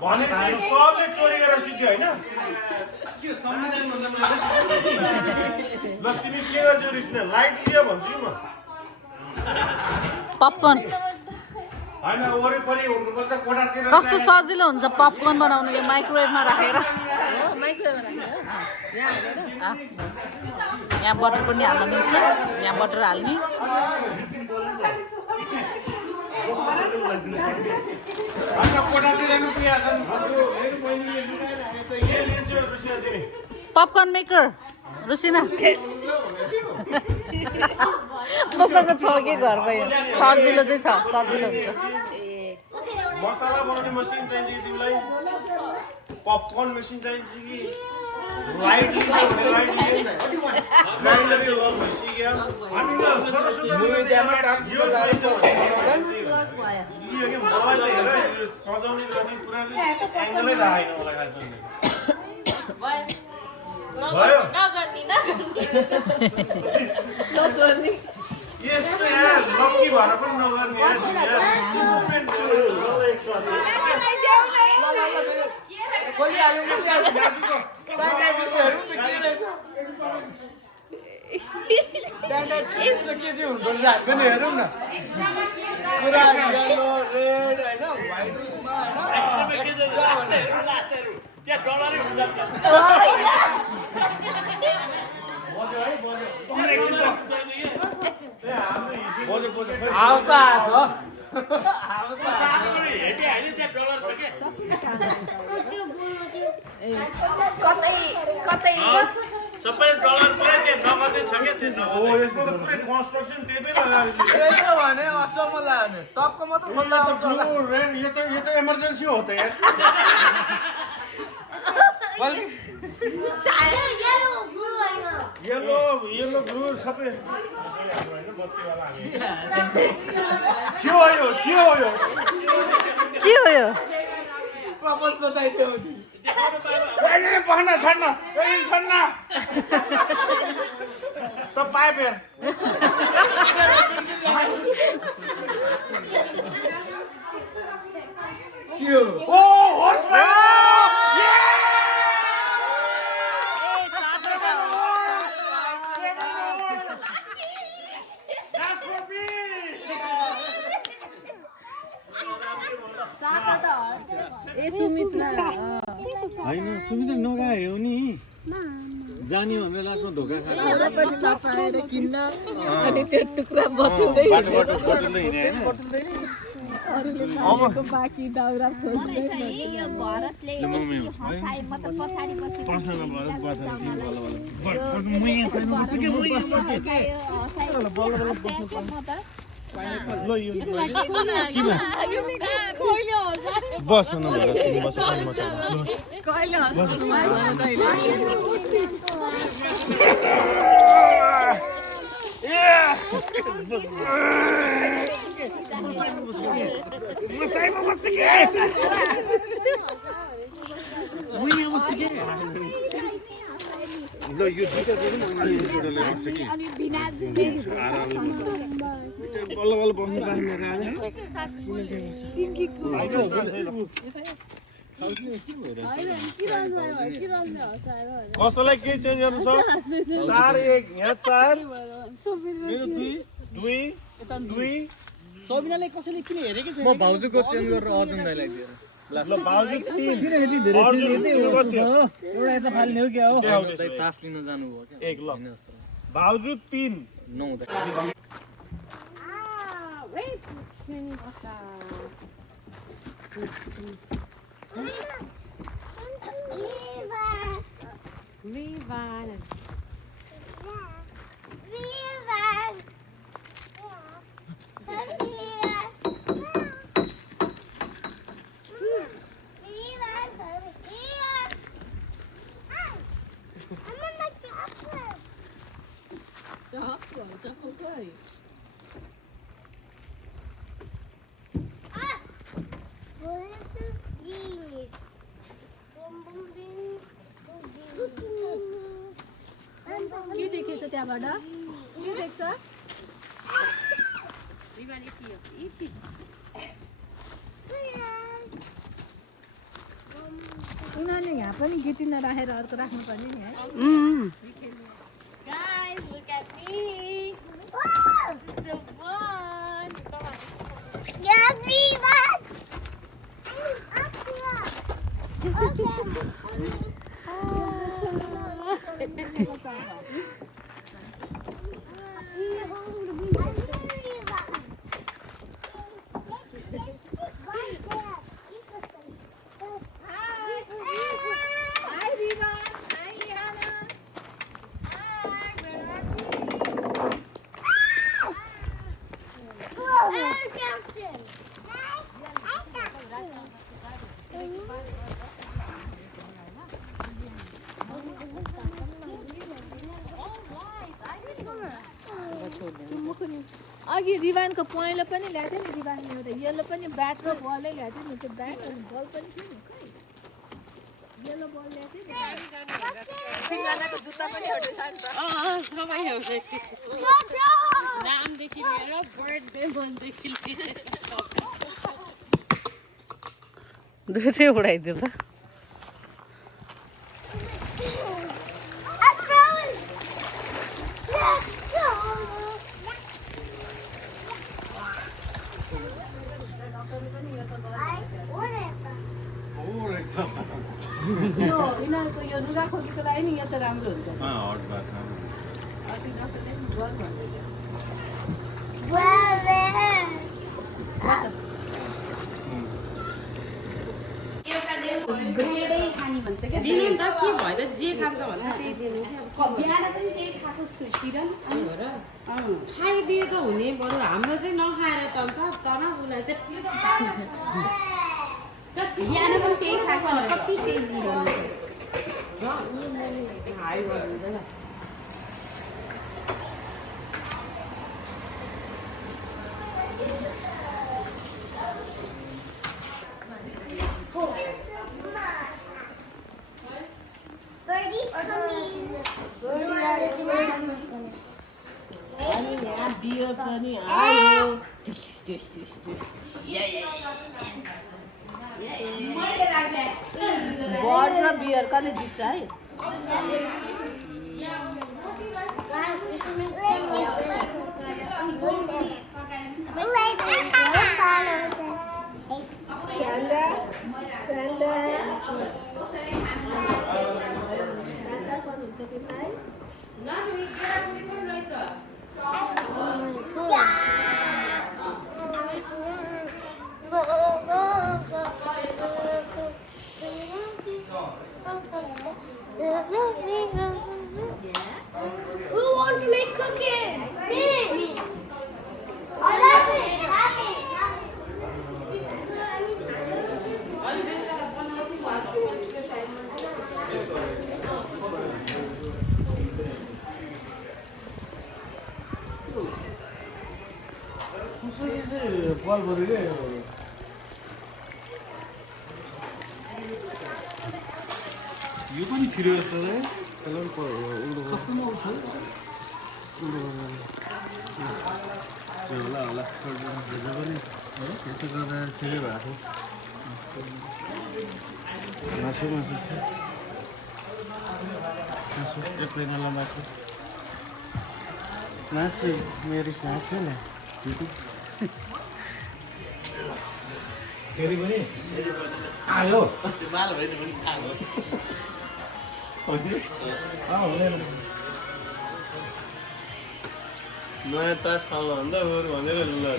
भनेपछि सबले चोरी गरेर सिक्यो होइन ल तिमी के गर्छौ रिस्ने लाइट लियो भन्छु कि म पपकर्न होइन वरिपरि हुनुपर्छ कोठातिर कस्तो सजिलो हुन्छ पपकर्न बनाउनु यो माइक्रोवेभमा राखेर यहाँ बटर पनि हाल्न मिल्छ यहाँ बटर हाल्ने पपकर्न मेकर रुसिना मसँग छ कि घरमा यो सजिलो चाहिँ छ सजिलो हुन्छ मसला बनाउने मसिन चाहिन्छ कि तिमीलाई पपकर्न मसिन चाहिन्छ कि लाइट ग्राइन्डर यो लग भइसक्यो हामी यो मलाई त हेर यो सजाउने गर्ने पुरा एङ्गलै थाहा छैन मलाई खास नगर्ने यस्तो यार लक्की भएर पनि नगर्ने पनि हेरौँ न पुरा येलो रेड होइन व्हाइट उसमा आउँछ कतै कतै सबै डलर पुरै त्यो नगजै छ के त्यो हो यसको त पुरै कन्स्ट्रक्सन त्यही लगाएको छ भने अचम्म लाग्यो टपको मात्र खोल्दा आउँछ होला यो त इमर्जेन्सी हो त यार येलो ब्लू सबै के हो यो के हो यो प्रपोज बताइदियो पढ्न छड्न छड्न त पाए फेर के हो ओ होर्स होइन सुविधा नगायो नि जाने भनेर लास्टमा धोका नपाएर किन्न अनि त्यो टुक्रा बचाउँदै बटुल्दै हिँडे अरूले मागेको बाँकी दाउरा खोज्दै यो भरतले फसाए म त पछाडि बसेको बस न बस ल यो दुईटा दिनु अनि एउटा ल्याउँछ कि अनि बिना बल्ल बल्ल बस्नु पाएन कसैलाई के चेन्ज गर्नु छ 4 1 यहाँ 4 मेरो 2 सबिनाले कसैले किन हेरेकै छैन म भाउजूको चेन्ज गरेर अर्जुन दाइलाई दिएर ल भाउजू 3 किन यति धेरै एउटा यता फाल्ने हो क्या हो दाइ तास लिन जानु भयो क्या 1 ल भाउजू 3 नौ Wait. Viva. के देखेछ त्यहाँबाट के देख्छ उनीहरूले यहाँ पनि गिटी नराखेर अर्को राख्नुपर्ने नि है Guys, look at me. This is so fun. Yeah, Viva. अघि रिवानको पहेँलो पनि ल्याएको थियो नि रिवान एउटा येलो पनि ब्याट र बलै ल्याएको थियो नि त्यो ब्याट अनि बल पनि थियो नि खै येलो बल ल्याएको थियो नि तिनजनाको जुत्ता पनि एउटा छ नि त सबै एउटै नामदेखि लिएर बर्थडे मनदेखि लिएर दुईटै उडाइदियो त यो यिनीहरूको यो लुगा खोकीको लागि नि यो त राम्रो हुन्छ अस्ति डक्टरले पनि गर भन्दै थियो ब्रेडै खाने भन्छ क्या दिनु नि त के भएर जे खान्छ भन्छ त्यही दिनु बिहान पनि त्यही खाएको किरण खाइदिए त हुने बरु हाम्रो चाहिँ नखाएर त हुन्छ तर उसलाई चाहिँ बिहान पनि त्यही खाएको भने कति चाहिँ दिइरहन्छ हाई गर्दैन अनि यहाँ बियर पनि आयो बड र बियर कसले जित्छ है Who wants to make cookies? Me. I love it. बल बरु के यो पनि छिरो जस्तो है होला होला पनि यस्तो गर्दा ठिकै भएको मासु मासु मासु एक महिनालाई मासु मासु मेरो सास है ना फेरि पनि आयो बाल भएन पनि खायो हुँदैन नयाँ तास खाउँदा भन्दा बरु भनेर लुगा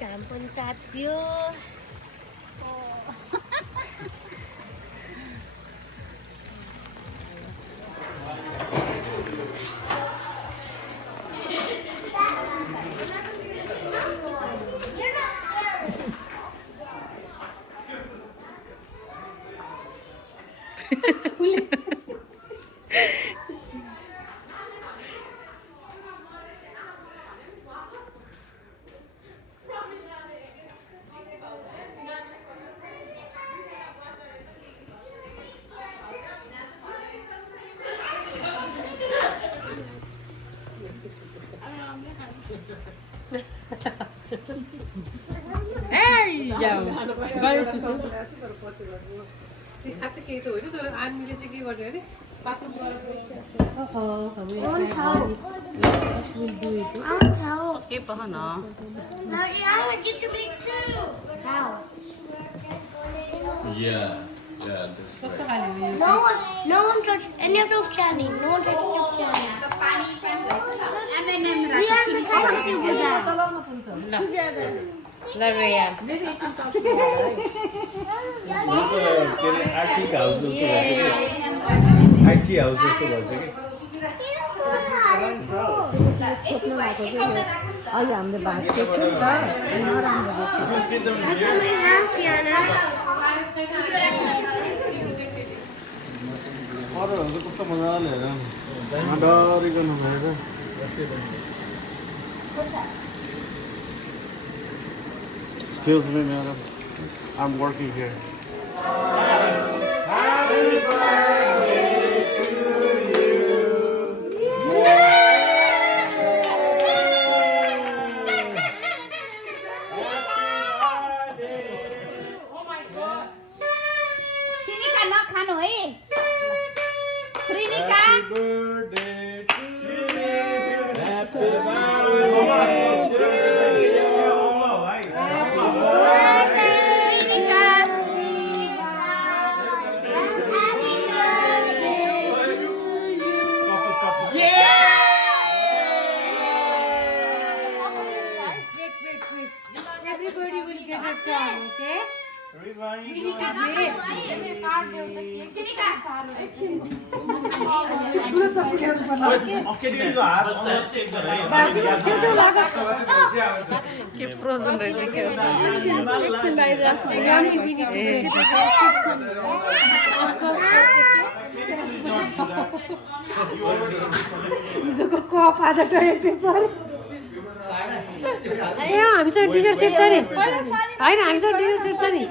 घाम पनि तात्यो खासै केही त होइन तर आर्मीले चाहिँ के गर्यो अरे बाथरुम के पख न कस्तो खाले No one touched any of those candy. No one touched those candy. चलाउन पनि त ल रेया आर्टिक हाउस जस्तो आइसी हाउस जस्तो भन्छ कि अहिले हामीले भात खेल्छौँ नि त नराम्रो अरूहरू चाहिँ कस्तो मजाले हेर डरिकन भएर Excuse me, madam. I'm working here. Happy birthday to you. Sinika नखानु है Shrinika Happy birthday to you. Happy birthday to you. Everybody will get a turn, okay? Sinika के फ्रोजन रहेछ के एकछिन बाहिर not do that. You already हिजोको cup आज टोकेको थियो सर ए हामीसँग डिनर सेट छ नि होइन हामीसँग डिनर सेट छ नि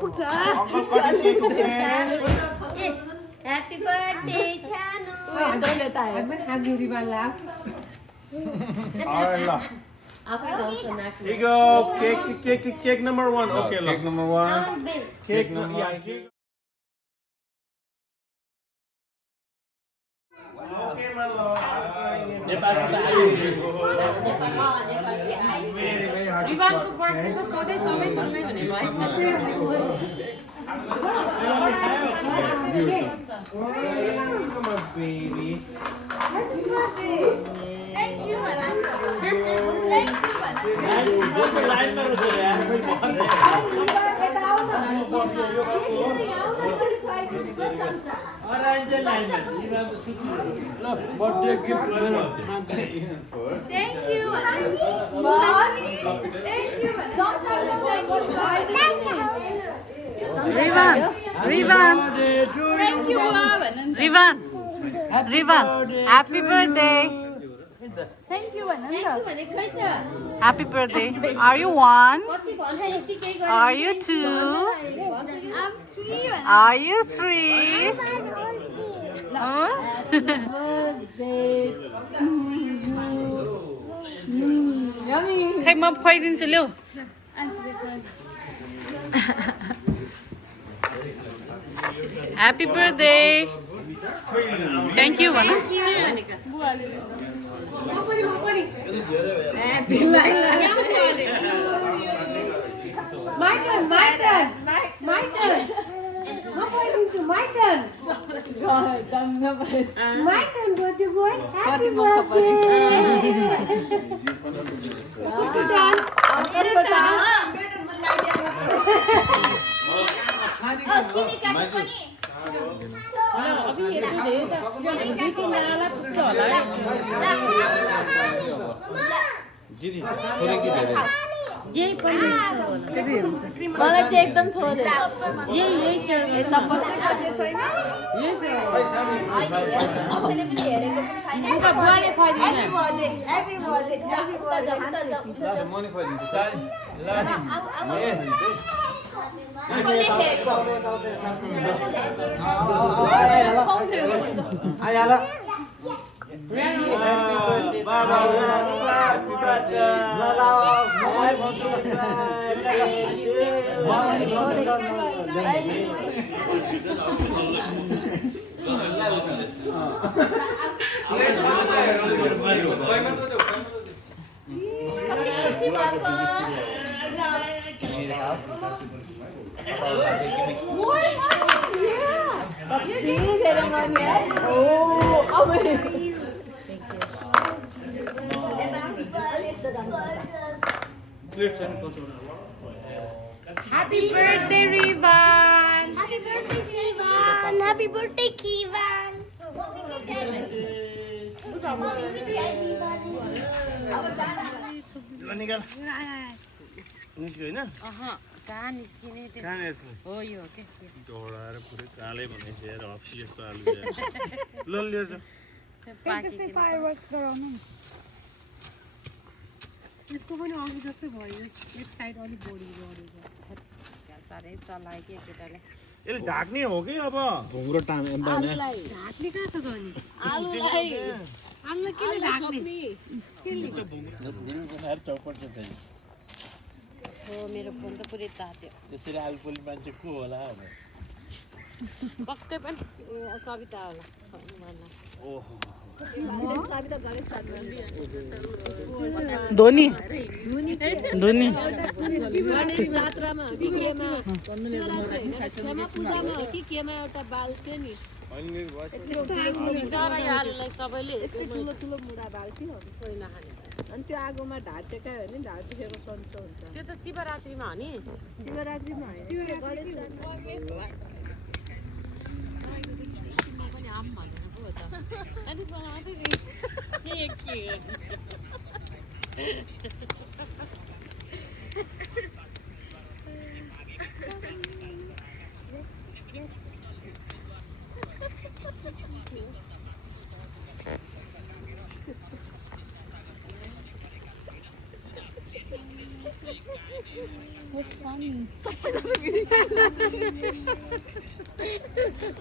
पुग्छ Uncle cut the cake, okay? Happy birthday, Chano. यस्तो लेता है हामी पनि खान्छु रिबानला Alright, look. आफै गाउँछ नाक Here you go. Cake number 1. Okay, look. Cake number 1. Cake number 1. Okay, my lord. नेपालको त आयो रिबानको बर्थडे त सधैँ सँगै हुने भयो Come on, baby. Thank you, Bala. Thank you, Bala. Line में रुको यार कोई लाइन में birthday gift Thank you, Bala. Thank you, Bala. Rivan, Thank you, Bala. Rivan, happy birthday. Thank you, Bala. Thank you, Bala. खै त Happy birthday. Are you one? कति भन्छ यति केही गर्नु Are you two? I'm 3 Bala. Are you three? Huh? खै म खुवाइदिन्छु ल्याउ Happy birthday. Thank you भन दिदी थोरै के धेरै मलाई चाहिँ एकदम थोरै यही चप्पल बुवाले खुवाइदिनु money खुवाइदिन्छु आइहाल Happy birthday, Rivan! Happy birthday, Kivan! Happy birthday, Kivan! निकाल निस्क्यो होइन कहाँ निस्किने त्यो कहाँ निस्क्यो हो यो के डढाएर पुरै कालै भनेपछि यार हप्सी जस्तो आलु ल लिएर यसको पनि अघि जस्तै भयो एक साइड अलिक बढी बढेको साह्रै चलायो कि केटाले यसले ढाक्ने हो कि अब घुङ्रो ढाक्ने कहाँ छ त अनि आलुलाई केले ढाक्ने हो मेरो फोन त पुरै तात्यो त्यसरी आलु पोल्ने मान्छे को होला पक्कै पनि सविता होला ओहो धोनी धोनी जात्रामा हो कि केमा पूजामा हो कि केमा एउटा बाल थियो नि आलुलाई सबैले यस्तै ठुलो ठुलो मुढा बाल थियो अनि त्यो आगोमा ढाँटेका हो नि ढाँटेको सन्चो हुन्छ त्यो त शिवरात्रिमा हो नि शिवरात्रिमा होइन पनि आम भनेर पो हो त अनि बनाउँदै के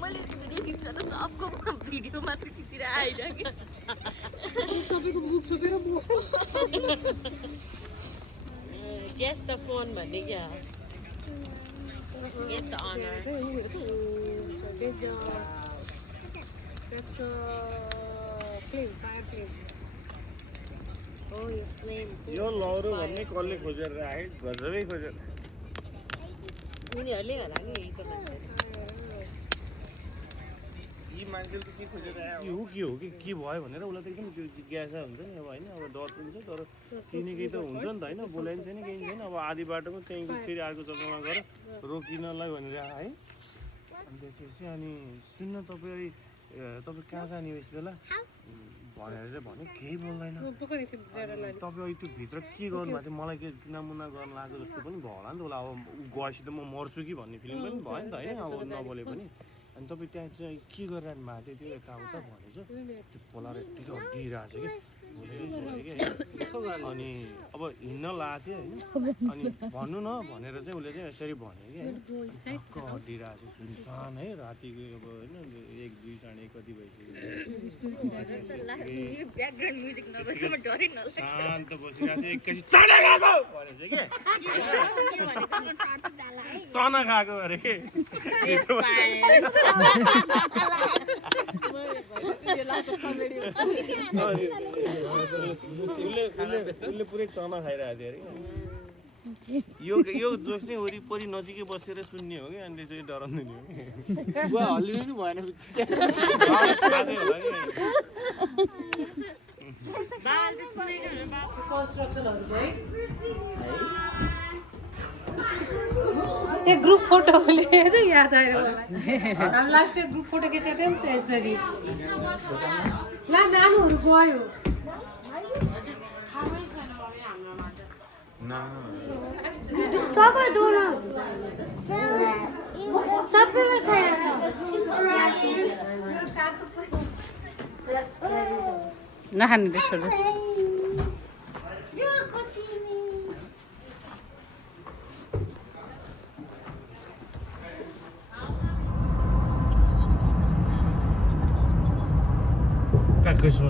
मैले भिडियो खिच्छ त सबको भिडियो मात्र खिचेर आइरहेको सबैको मुख छोपेर गेस द फोन भन्ने क्या guess the honour That's a flame, fire flame. Oh, your flame. यो लौरो भन्ने कसले खोजेर आए गजबै खोजेर उनीहरूले होला नि यहीको मान्छे यी मान्छेले त के खोजेर आयो के हो कि के भयो भनेर उसलाई त एकदम त्यो जिज्ञासा हुन्छ नि अब होइन अब डर पनि छ तर केही न केही त हुन्छ नि त होइन बोलाइन्छ नि केही छैन अब आधी बाटोमा त्यहीँ फेरि अर्को जग्गामा गएर रोकिनलाई भनेर है अनि त्यसपछि अनि सुन्न तपाईँ कहाँ जाने हो यस बेला भनेर चाहिँ भन्यो केही बोल्दैन तपाईँ अहिले त्यो भित्र के गर्नु भएको थियो मलाई के चुनामुना गर्न लागेको जस्तो पनि भयो होला नि त उसलाई अब गएपछि त म मर्छु कि भन्ने फिलिङ पनि भयो नि त होइन अब नबोले पनि अनि तपाईँ त्यहाँ चाहिँ के गरिरहनु भएको थियो त्यो यताउता भनेछ त्यो खोलाएर यत्तिकै हड्डिरहेको छ कि अनि अब हिँड्न लागेको थियो होइन अनि भन्नु न भनेर चाहिँ उसले चाहिँ यसरी भन्यो कि होइन हड्डिरहेको छ सुनसान है रातिको अब होइन 1-2 साढे कति ब्याकग्राउन्ड म्युजिक नबसेर डरै नलाग्छ शान्त बसिरहेको थियो एकैछिन चना खाएको भनेछ कि चना खाएको अरे के उसले पुरै चना खाइरहेको थियो अरे यो जोक्स चाहिँ वरिपरि नजिकै बसेर सुन्ने हो कि अनि त्यसरी डराउँदैन हो हल्लिनु नि भएन एक ग्रुप फोटो लिएर याद आएर मलाई लास्ट एक ग्रुप फोटो खिचेको थियौँ त्यसरी ला नानुहरू गयो सबैलाई खाइरहेको नखाने त्यसहरू काकुसमा